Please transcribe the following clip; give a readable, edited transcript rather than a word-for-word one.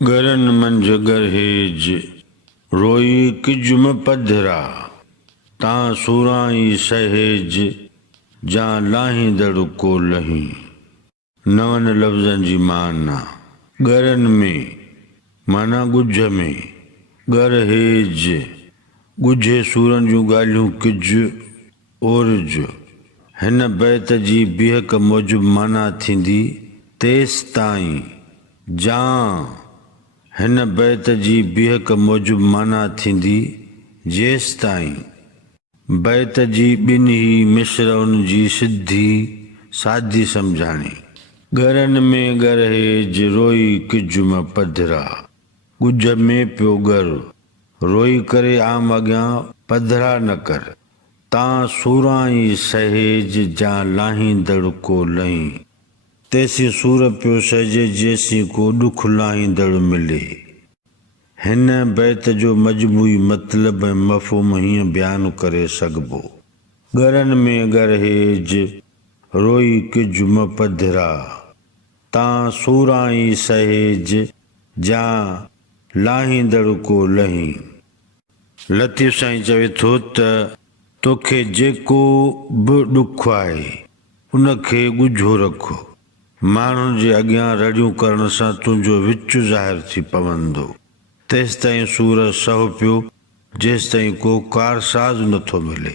गरन मंझ गरहेज रोई किजुम पधरा तां सूराई सहेज जा लाहींदड़ को लही। नवन लफ़्ज़नि जी माना। गरन में माना ॻुझ में, गरहेज ॻुझे सूरनि जूं ॻाल्हियूं किज ओरज। हिन बैत जी बिहक मूजिब माना थींदी तेसि ताईं जा। हिन बैत जी बिहक मूजिब माना थींदी जेसि ताईं। बैत जी ॿिनि ही मिसरउनि जी सिधी सादी सम्झाणी। गरन में गरहेज रोई किजुम पधरा। ॻुझ में पियो गर रोई करे आम अॻियां पधरा न कर। तां सूराई सहेज जा लाहींदड़ को लही। तेसी सूर पियो सहिजे जेसी को ॾुख लाहींदड़ मिले। हिन बैत जो मजमूई मतिलब ऐं मफ़हूम हीअं बयानु करे सघिबो। गरन में गरहेज रोई किजुम पधरा तां सूराई सहेज जा लाहींदड़ को लही। लतीफ़ साईं चवे थो त तोखे जेको बि ॾुख आहे उनखे ॻुझो रखो। माण्हुनि जे अॻियां रड़ियूं करण सां तुंहिंजो विच ज़ाहिर थी पवंदो। तेसि ताईं सूर सहो पियो जेसि ताईं को कारसाज़ नथो मिले।